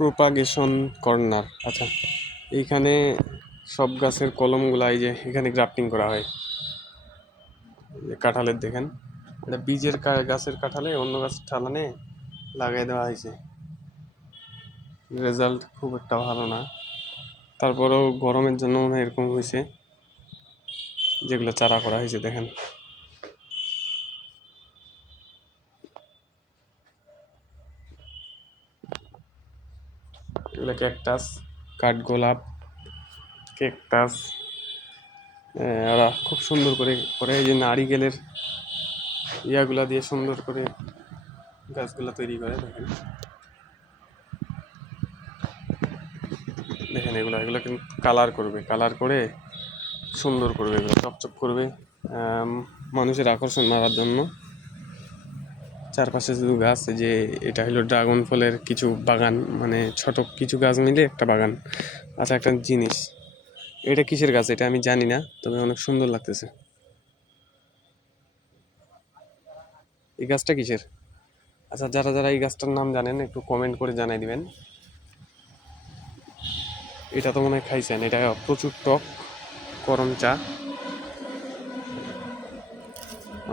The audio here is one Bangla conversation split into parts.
Propagation corner. আচ্ছা, এইখানে সব গাছের কলমগুলা এই যে এখানে গ্রাফটিং করা হয়। কাঁঠালের দেখেন, এটা বীজের গাছের কাঁঠালে অন্য গাছের ঠালানে লাগাই দেওয়া হয়েছে। রেজাল্ট খুব একটা ভালো না, তারপরেও গরমের জন্য মনে হয় এরকম হয়েছে। যেগুলো চারা করা হয়েছে দেখেন, এগুলো ক্যাকটাস, কাঠগোলাপ, ক্যাকটাস। ওরা খুব সুন্দর করে করে এই যে নারিকেলের ইয়াগুলা দিয়ে সুন্দর করে গাছগুলা তৈরি করে। দেখেন দেখেন এগুলো এগুলো কিন্তু কালার করবে, কালার করে সুন্দর করবে, এগুলো চকচক করবে মানুষের আকর্ষণ মারার জন্য। চারপাশে শুধু গাছ, যে এটা হলো ড্রাগন ফলের কিছু বাগান, মানে ছোট কিছু গাছ মিলে একটা বাগান। আচ্ছা, একটা জিনিস, এটা কিসের গাছ এটা আমি জানি না, তবে অনেক সুন্দর লাগতেছে। এই গাছটা কিসের? আচ্ছা, যারা যারা এই গাছটার নাম জানেন একটু কমেন্ট করে জানাই দিবেন। এটা তো মনে হয় খাইছেন, এটা প্রচুর টক, গরম চা,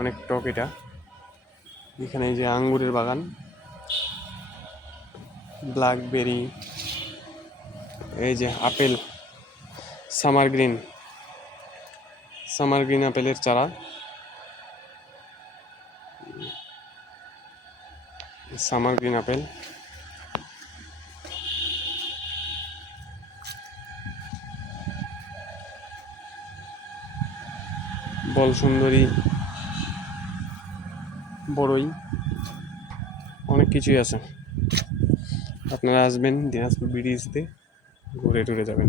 অনেক টক এটা। এখানে এই যে আঙ্গুরের বাগান, ব্ল্যাকবেরি, এই যে apple, summer green, summer green আপেলের চারা, সামার গ্রিন আপেল, বল সুন্দরী, বড়ই, অনেক কিছুই আছে। আপনারা আসবেন দিনাজপুর ব্রিজতে, ঘুরে টুরে যাবেন।